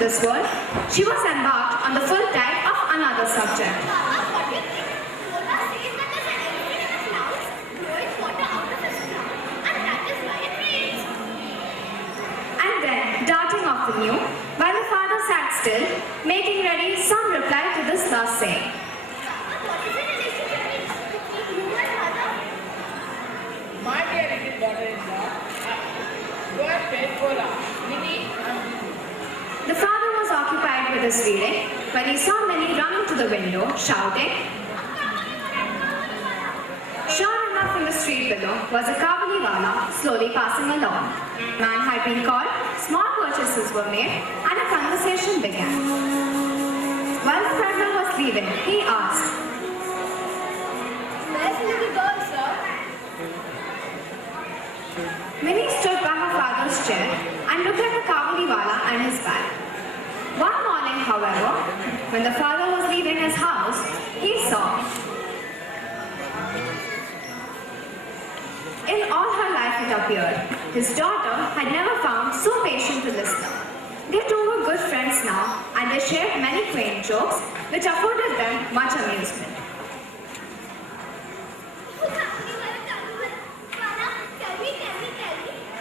this world, she was embarked on the full tide of another subject. And then, darting off the new, while the father sat still, making ready some reply to this last saying. My dear little daughter-in-law, go and pray for Minnie and The father was occupied with his reading when he saw Minnie running to the window, shouting. Sure enough, in the street below was a Kavaliwala slowly passing along. Man had been called, small purchases were made, and a conversation began. While the peddler was leaving, he asked, nice little girl, sir. Minnie stood by her father's chair and looked at the Kavaliwala and his bag. One morning, however, when the father was leaving his house, he saw. In all her life, it appeared, his daughter had never found so patient a listener. They two were good friends now, and they shared many quaint jokes, which afforded them much amusement.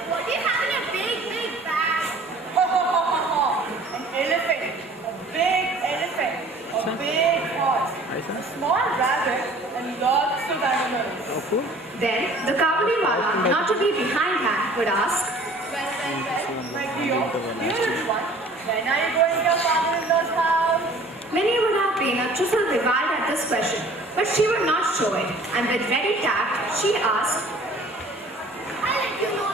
What do you have in a big bag? An elephant, a big elephant, a big horse, a small rabbit, and lots of animals. Then the Kavaliwala, not to be behindhand, would ask, Well, my dear little one, when are you going to your father-in-law's house? Minnie would have been a trifle beguiled at this question, but she would not show it, and with ready tact, she asked, I'll let you know,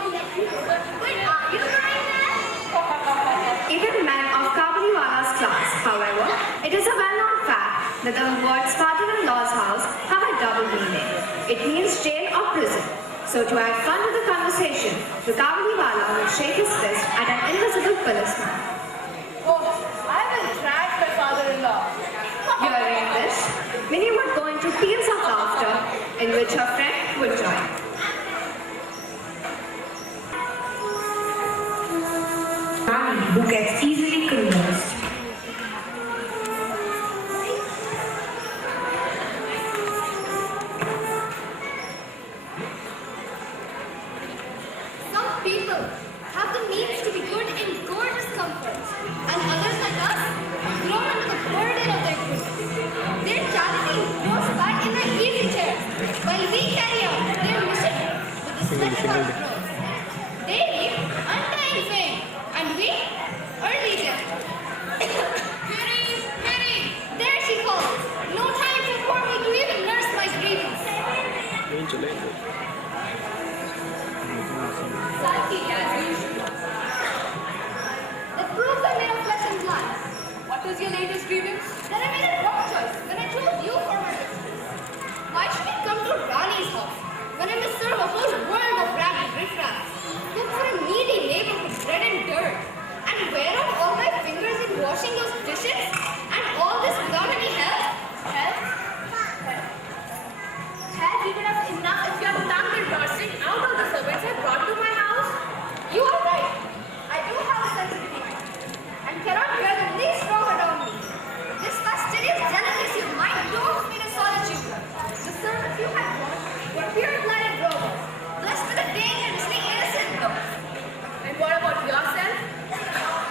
but when are you going there? even men of Kavaliwala's class, however, it is a well-known fact that the words father-in-law's house have a double meaning. It means jail or prison. So to add fun to the conversation, the Kavaliwala would shake his fist at an invisible policeman. Oh, I will track my father-in-law. Hearing this, Minnie would go into peals of laughter, in which her friend would join. Rani, who gets easily convinced. Some people have the means to be good in gorgeous comforts, and others like us groan under the burden of their goods. Their charity goes back in their easy chairs, while we carry out their mission with the sweat of our brows. They reap undying fame, and we early death. Pity! There she calls. No time for me to even nurse my grievance. Sulky as usual. The proofs are made of flesh and blood. What was your latest grievance? Then I made a wrong choice when I chose you for my husband. Why should I come to Rani's house when I must serve a whole world of ragged riffraff? Cook for a needy neighborhood bread and dirt, and wear out all my fingers in washing those dishes, and all this without any help? Help? Had you enough if you had done the nursing out of the servants I brought to my house? You are right. I do have a sensitivity and cannot bear the least wrong around me. This fastidious delicacy of mine dooms me to solitude. The servants you had brought were pure-blooded rovers, blessed with a dangerously innocent look. And what about yourself?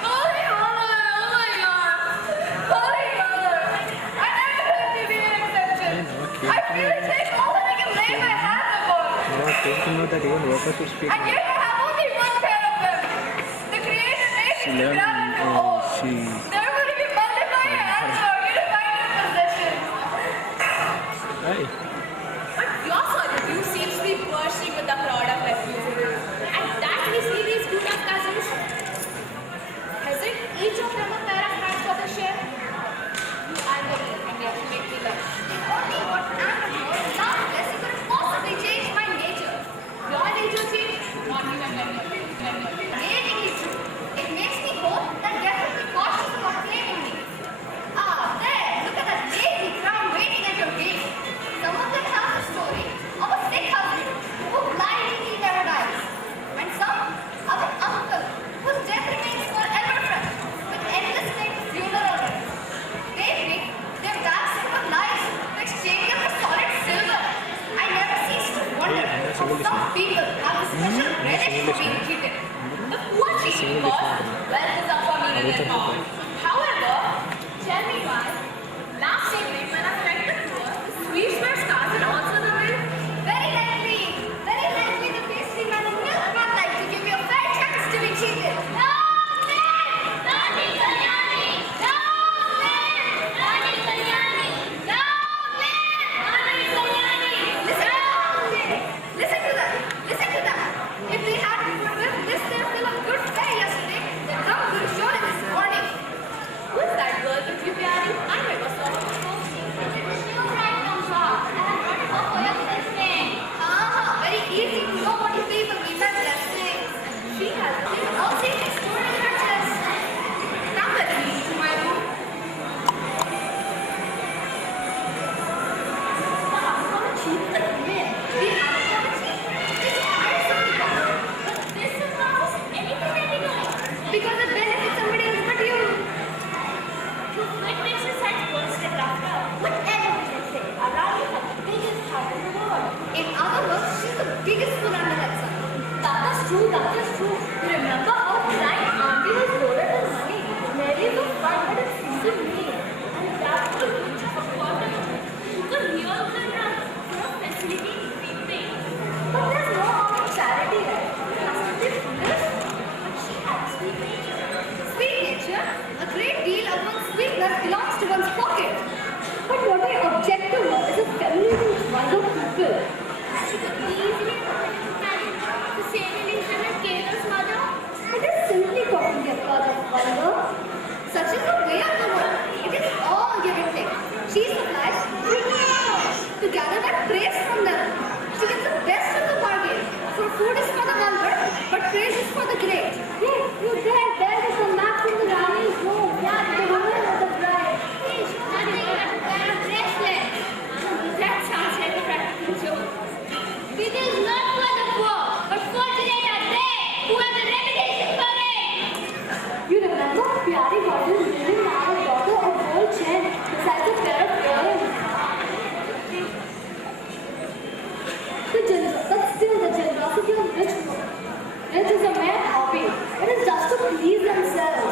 Holy Mother! Oh my God! Holy Mother! I never let me be an exception. I really take all that I can lay my hands upon. Take note that even workers should speak. And yet I have only one pair of them. The created nation is grand and behold. Never will it be multiplied and answer you to find your possessions. Hey. But your sort of you seems to be bursting with the crowd of refugees. And that we see these group of cousins. Hasn't each of them a pair of hands for the share? You anger me and yet you make me laugh. If only what angered me was love this, it could have possibly changed my nature. Your nature changed, not even when you're Amazingly true. It makes me hope that death will be cautious about claiming me. Ah, there! Look at that lazy crowd waiting at your gate. Some of them tell the story of a sick husband who blindly some people have a special relish for being cheated. The poor cheat because wealth is up for meaning and power. However, tell me why, last evening when I went to tour, the sweets were scarce and also the milk. Very likely the pastry man and milkman like to give you a fair chance to be cheated. No, man! Nani Kalyani! No, man! Nani Kalyani! No, man! Nani Kalyani! Listen to that. If they hadn't put this there full of good fare yesterday, the drum would have shown it this morning. Who's that girl with you, Pyari? I never saw her before. She was right from far, and I brought her for you this thing. Very easy to know what you people mean by blessings. She has I'll see it stored in her chest. come with me to my room. Because it benefits somebody else but you. In other words, she's the biggest fool under that sun. That is true. Remember how blind Auntie was loaded with money? Mary was fun, but it seemed me. And that was a picture of water. The real Rabindranath, facility everything. But there's no harm in charity, right? Must be foolish. But she had sweet nature. Sweet nature, a great deal of one's sweetness belongs to one's pocket. But what I object to her is a feminism vulgar people. She could easily imagine the same illusion as Kayla's mother. It is simply talking the applause of vulgar. Such is the way of the world. It is all give and take. She supplies, we to gather that praise from them. She gets the best of the bargain. For food is for the vulgar, but praise is for the great. Hey, you there is a map from the Rani's room. Yeah, the woman of the bride. Hey, she's nothing but a pair of bracelets. That sounds like a practical joke. It is not for the poor, but fortunate are they who have the reputation for it. You remember Pyari Gordon really married a daughter of gold chain besides a pair of earrings. But still the generosity of rich folk. Rich is a mere hobby. It is just to please themselves.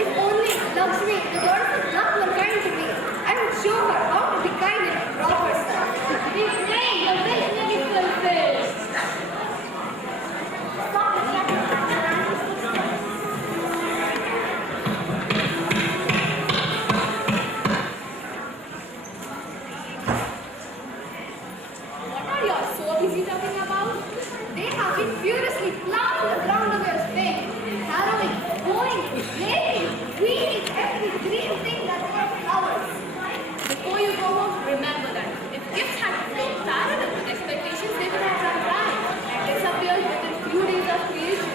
If only Lakshmi, the goddess of luck, were kind to me, I would show her how to be kind and rob herself. We pray your wish may be fulfilled. Stop What are you all so busy talking about? They have been furiously plowing the ground of your space, harrowing, mowing, raking, weeding every green thing that has flowers. Before you go home, remember that if gifts had flown parallel with expectations, they would have run dry and disappeared within few days of creation.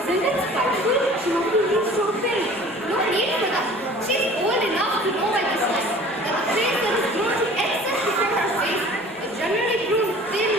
Isn't it spiteful? She must be shopping. No need for that. She's old enough to know by this time that the face that is grown to excess before her face is generally grown thin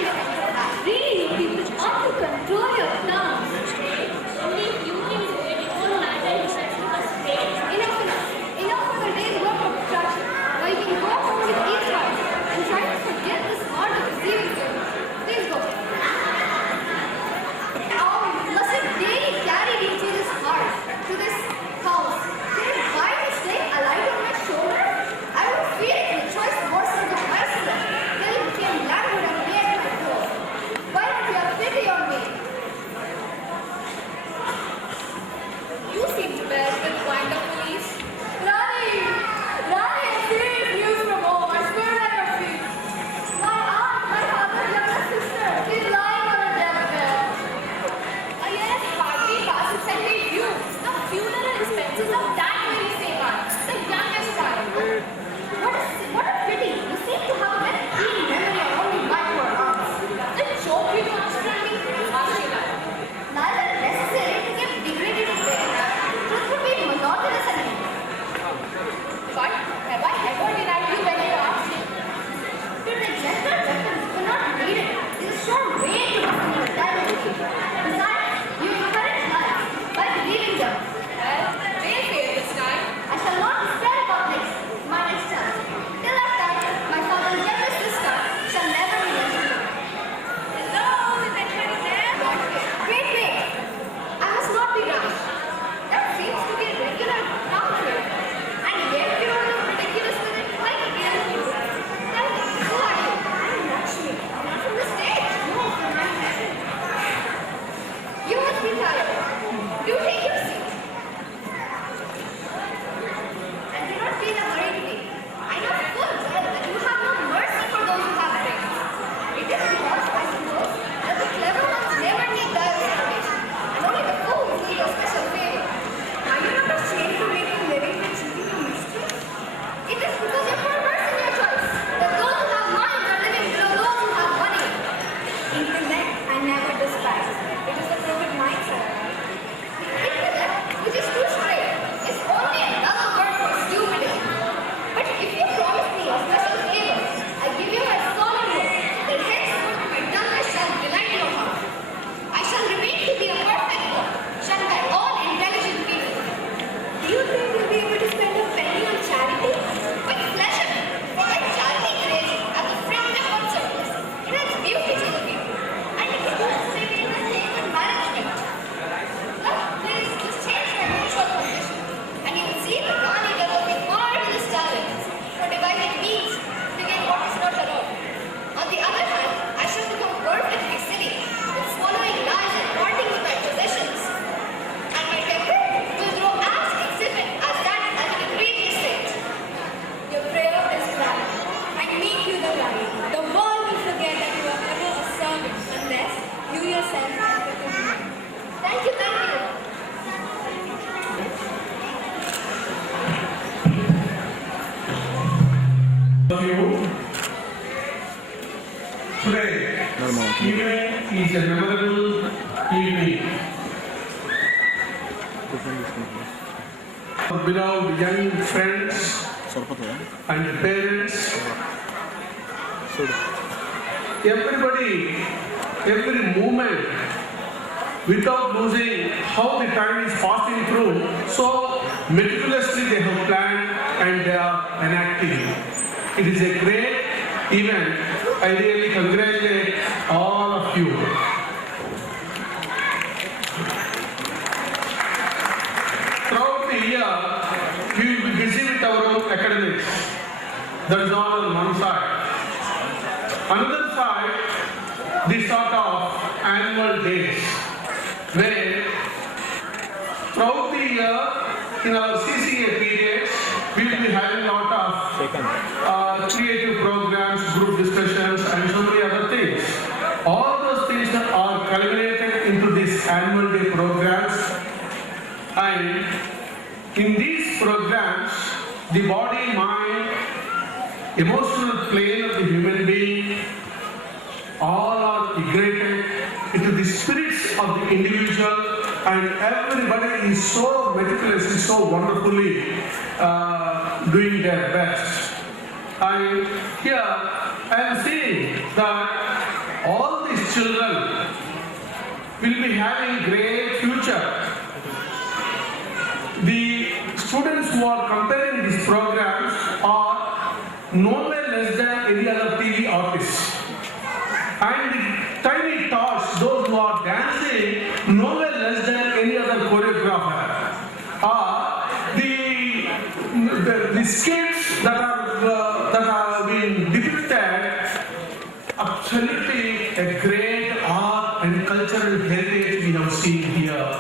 you. Today evening is a memorable evening. Our beloved young friends and parents, everybody, every moment, without losing how the time is passing through, so meticulously they have planned and they are enacting. It is a great event. I really congratulate all of you. Throughout the year, we will be busy with our own academics. That is all on one side. Another side, the sort of annual days, where throughout the year, in our CCA periods, we will be having a lot of creative programs, group discussions, and so many other things. All those things are culminated into these annual day programs. And in these programs, the body, mind, emotional plane of the human being, all are ignited into the spirits of the individual, and everybody is so meticulously, so wonderfully doing their best. And here I am seeing that all these children will be having great future. The students who are comparing these programs are nowhere less than any other TV artists. And the tiny tots, those who are dancing, nowhere less than any other choreographer. The skits that are being depicted, absolutely a great art and cultural heritage we have seen here.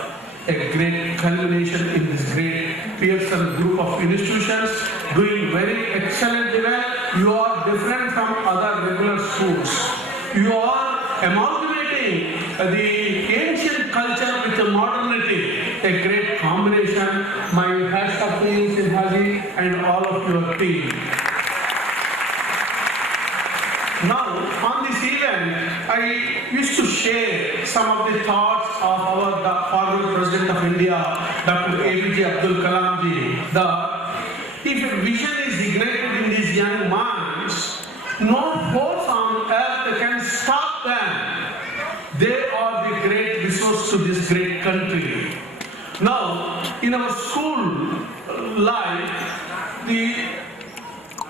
A great culmination in this great Pearson group of institutions doing very excellently well. You are different from other regular schools. You are amalgamating the ancient culture with the modernity. A great combination. My hats off to you, Sinhaji, and all of your team. Now, on this event, I used to share some of the thoughts of our former President of India, Dr. APJ Abdul Kalam ji, that if a vision is ignited in these young minds, no force on earth can stop them. They are the great resource to this great country. Now, in our school life, the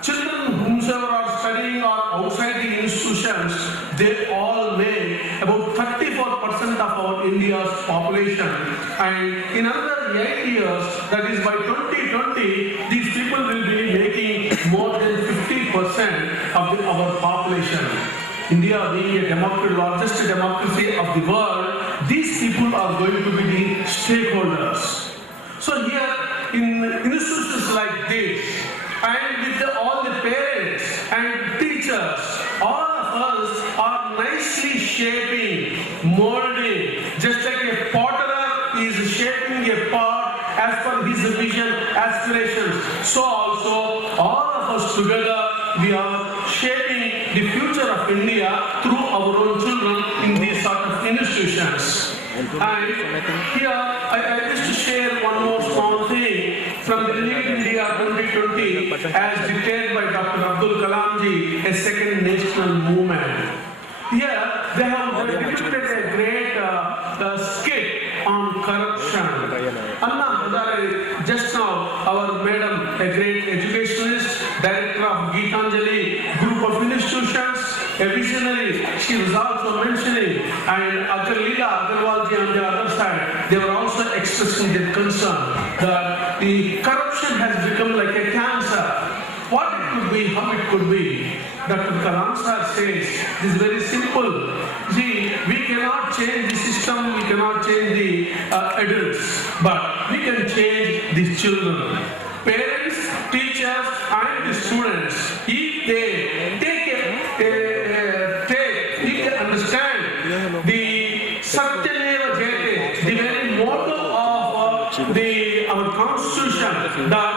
children whomsoever are studying or outside the institutions, they all make about 34% of our India's population. And in another 8 years, that is by 2020, these people will be making more than 50% of our population. India being a democracy, largest democracy of the world, these people are going to be the stakeholders. So here, in institutions like this, and with all the parents and teachers, all of us are nicely shaping, molding, just like a potterer is shaping a pot as per his vision, aspirations. So also, all of us together, we are shaping the future of India through our own children in these sort of institutions. And here, I wish to share one more small thing from the Renewed India 2020 as declared by Dr. Abdul Kalam ji, a second national movement. Here, they have depicted a great skit on corruption. Anna Hadare, just now, our madam, a great educationist, director of Geetanjali group of institutions, a visionary, she was also mentioning, and Agarlila Agarwalji on the other side, they were also expressing their concern that the corruption has become like a cancer. What it could be, how it could be. Dr. Kalam sir says, it is very simple. See, we cannot change the system, we cannot change the adults, but we can change the children. Parents, teachers, and the students, if they understand the Satyameva Jayate, the very motto of our constitution, that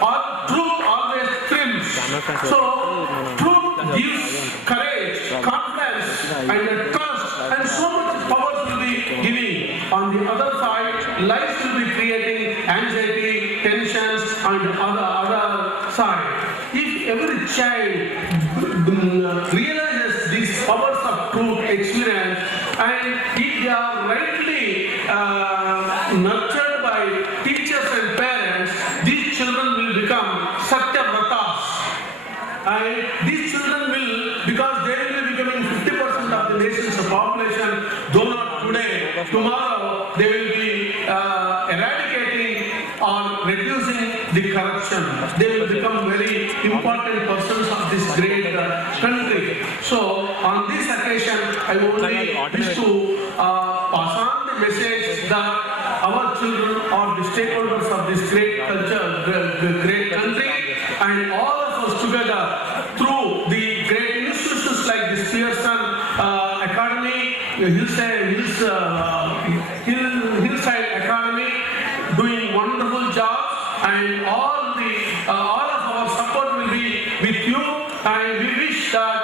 our truth always triumphs, So, truth gives courage, confidence, and trust, and so much power will be giving. On the other side, lies will be creating anxiety, tensions, and other side. If every child realizes these powers of truth experience, and if they are rightly nurtured by teachers and parents, these children will become Satyavratas. And these children will, because they will be becoming 50% of the nation's population, though not today, tomorrow they will be eradicating or reducing the corruption. They will become very important persons of this great country. So, on this occasion, I only wish to pass on the message that our children are the stakeholders of this great culture, the great country, and all of us together through the great institutions like this Pearson Academy, Hillside Academy, doing wonderful jobs, and all of our support will be with you, and we wish that